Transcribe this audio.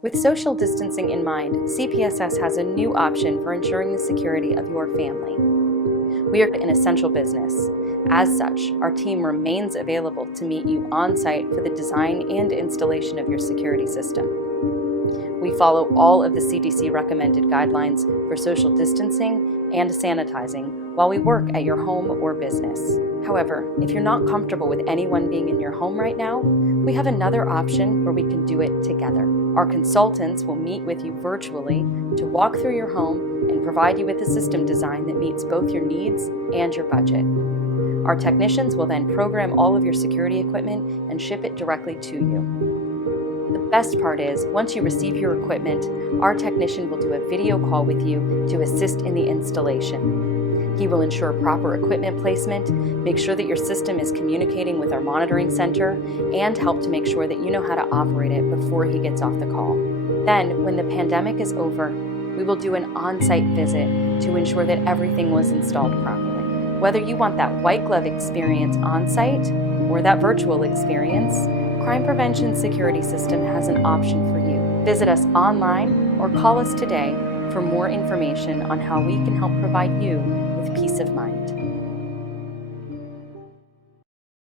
With social distancing in mind, CPSS has a new option for ensuring the security of your family. We are an essential business. As such, our team remains available to meet you on-site for the design and installation of your security system. We follow all of the CDC recommended guidelines for social distancing and sanitizing while we work at your home or business. However, if you're not comfortable with anyone being in your home right now, we have another option where we can do it together. Our consultants will meet with you virtually to walk through your home and provide you with a system design that meets both your needs and your budget. Our technicians will then program all of your security equipment and ship it directly to you. The best part is, once you receive your equipment, our technician will do a video call with you to assist in the installation. He will ensure proper equipment placement, make sure that your system is communicating with our monitoring center, and help to make sure that you know how to operate it before he gets off the call. Then, when the pandemic is over, we will do an on-site visit to ensure that everything was installed properly. Whether you want that white glove experience on-site or that virtual experience, Crime Prevention Security System has an option for you. Visit us online or call us today for more information on how we can help provide you with peace of mind.